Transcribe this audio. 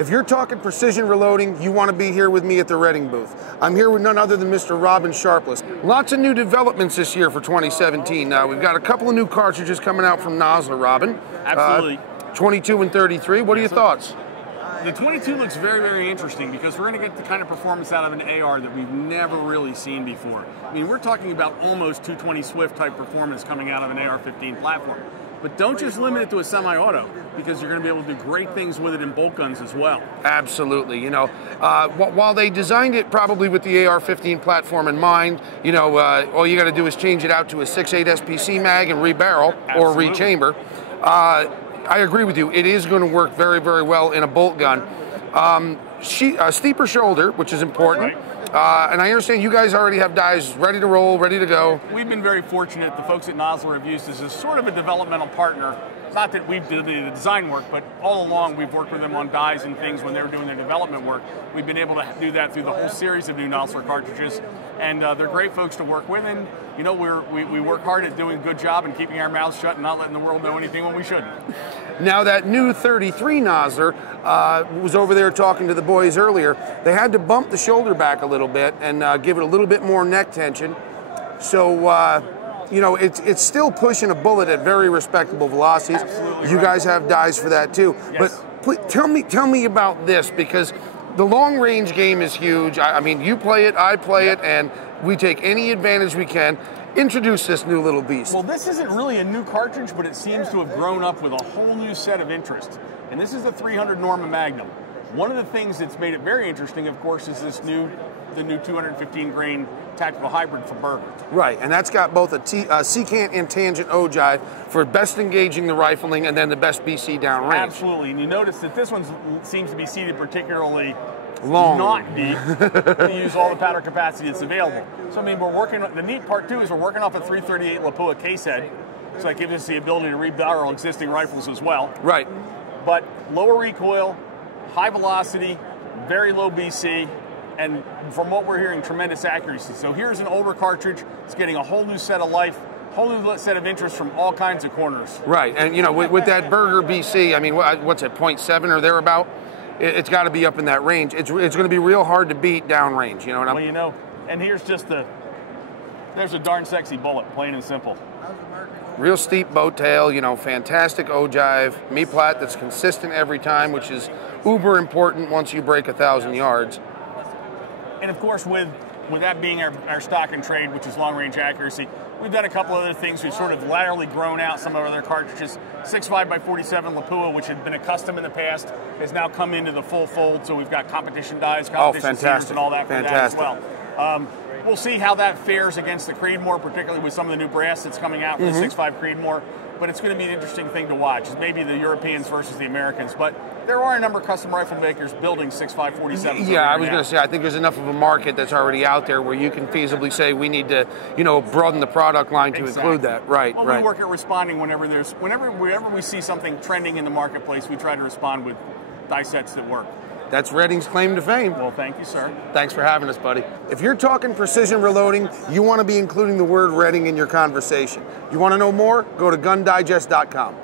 If you're talking precision reloading, you want to be here with me at the Reading booth. I'm here with none other than Mr. Robin Sharpless. Lots of new developments this year for 2017. Now, we've got a couple of new cartridges coming out from Nosler, Robin. Absolutely. 22 and 33. What are your thoughts? The 22 looks very, very interesting because we're going to get the kind of performance out of an AR that we've never really seen before. I mean, we're talking about almost 220 Swift type performance coming out of an AR-15 platform. But don't just limit it to a semi-auto, because you're going to be able to do great things with it in bolt guns as well. Absolutely. You know, while they designed it probably with the AR-15 platform in mind, you know, all you got to do is change it out to a 6.8 SPC mag and rebarrel or rechamber. I agree with you. It is going to work very, very well in a bolt gun. Steeper shoulder, which is important. Right. And I understand you guys already have dies ready to roll, ready to go. We've been very fortunate. The folks at Nosler have used us as sort of a developmental partner. Not that we've done the design work, but all along we've worked with them on dies and things when they were doing their development work. We've been able to do that through the whole series of new Nosler cartridges, and they're great folks to work with. And you know, we work hard at doing a good job and keeping our mouths shut and not letting the world know anything when we shouldn't. Now that new 33 Nosler was over there talking to the boys earlier. They had to bump the shoulder back a little bit and give it a little bit more neck tension. So. You know, it's still pushing a bullet at very respectable velocities. Absolutely you right. guys have dies for that too. Yes. But please, tell me about this, because the long range game is huge. I mean, you play it, I play it, and we take any advantage we can. Introduce this new little beast. Well, this isn't really a new cartridge, but it seems to have grown up with a whole new set of interest. And this is the 300 Norma Magnum. One of the things that's made it very interesting, of course, is the new 215 grain tactical hybrid from Berger. Right, and that's got both a secant and tangent ogive for best engaging the rifling and then the best BC downrange. Absolutely, and you notice that this one seems to be seated particularly long, not deep, to use all the powder capacity that's available. So I mean, the neat part too is we're working off a 338 Lapua case head, so that gives us the ability to rebarrel existing rifles as well. Right. But lower recoil, high velocity, very low BC, and from what we're hearing, tremendous accuracy. So here's an older cartridge. It's getting a whole new set of life, whole new set of interest from all kinds of corners. Right, and you know, with that Berger BC, I mean, what's it, 0.7 or thereabout? It's got to be up in that range. It's going to be real hard to beat downrange, you know what I mean? Well, you know, and here's just there's a darn sexy bullet, plain and simple. Real steep boat tail, you know, fantastic ogive, me-plat that's consistent every time, which is uber important once you break 1,000 yards. And of course, with that being our stock and trade, which is long-range accuracy, we've done a couple other things. We've sort of laterally grown out some of our other cartridges. 6.5x47 Lapua, which had been a custom in the past, has now come into the full fold. So we've got competition dies, competition sears, and all that for that as well. We'll see how that fares against the Creedmoor, particularly with some of the new brass that's coming out for the 6.5 Creedmoor. But it's going to be an interesting thing to watch. It's maybe the Europeans versus the Americans. But there are a number of custom rifle makers building 6.5-47s. Yeah, I was going to say, I think there's enough of a market that's already out there where you can feasibly say we need to, you know, broaden the product line to include that. Right, well, right. We work at responding whenever we see something trending in the marketplace. We try to respond with die sets that work. That's Reading's claim to fame. Well, thank you, sir. Thanks for having us, buddy. If you're talking precision reloading, you want to be including the word Reading in your conversation. You want to know more? Go to gundigest.com.